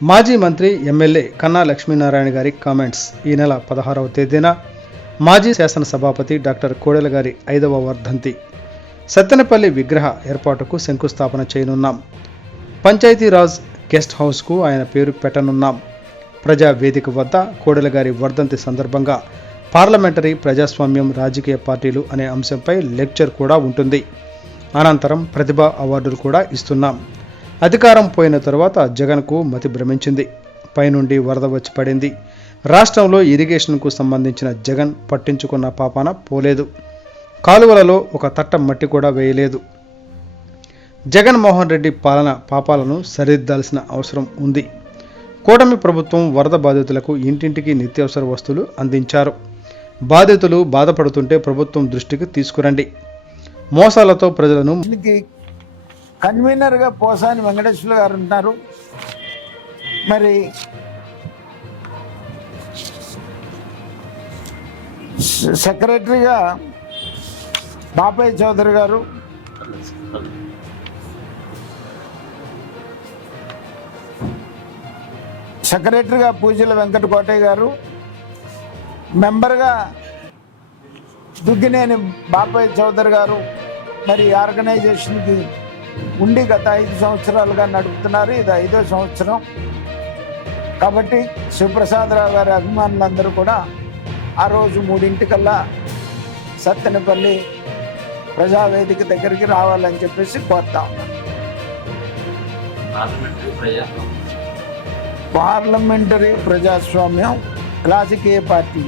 మాజీ మంత్రి ఎమ్మెల్యే కన్నా లక్ష్మీనారాయణ గారి కామెంట్స్. ఈ నెల 16వ తేదీన మాజీ శాసనసభాపతి డాక్టర్ కోడెల గారి 5వ వర్ధంతి. సత్తెనపల్లి విగ్రహ ఏర్పాటుకు శంకుస్థాపన చేయనున్నాం. పంచాయతీరాజ్ గెస్ట్ హౌస్కు ఆయన పేరు పెట్టనున్నాం. ప్రజా వేదిక వద్ద కోడెల గారి వర్ధంతి సందర్భంగా పార్లమెంటరీ ప్రజాస్వామ్యం, రాజకీయ పార్టీలు అనే అంశంపై లెక్చర్ కూడా ఉంటుంది. అనంతరం ప్రతిభా అవార్డులు కూడా ఇస్తున్నాం. అధికారం పోయిన తరువాత జగన్కు మతి భ్రమించింది. పైనుండి వరద వచ్చి పడింది. రాష్ట్రంలో ఇరిగేషన్కు సంబంధించిన జగన్ పట్టించుకున్న పాపాన పోలేదు. కాలువలలో ఒక తట్ట మట్టి కూడా వేయలేదు. జగన్మోహన్ రెడ్డి పాలన పాపాలను సరిదిద్దాల్సిన అవసరం ఉంది. కూటమి ప్రభుత్వం వరద బాధితులకు ఇంటింటికి నిత్యావసర వస్తువులు అందించారు. బాధితులు బాధపడుతుంటే ప్రభుత్వం దృష్టికి తీసుకురండి. మోసాలతో ప్రజలను కన్వీనర్గా పోసాని వెంకటేశ్వర గారు ఉంటారు. మరి సెక్రటరీగా బాపయ్య చౌదరి గారు, సెక్రటరీగా పూజల వెంకట కోటయ్య గారు, మెంబర్గా దుగ్గినేని బాపయ్య చౌదరి గారు మరి ఆర్గనైజేషన్కి ఉండి గత 5 సంవత్సరాలుగా నడుపుతున్నారు. ఇది 5వ సంవత్సరం కాబట్టి శివప్రసాదరావు గారి అభిమానులందరూ కూడా ఆ రోజు 3 సత్తెనపల్లి ప్రజావేదిక దగ్గరికి రావాలని చెప్పేసి కోరుతా ఉన్నాను. పార్లమెంటరీ ప్రజాస్వామ్యం రాజకీయ పార్టీ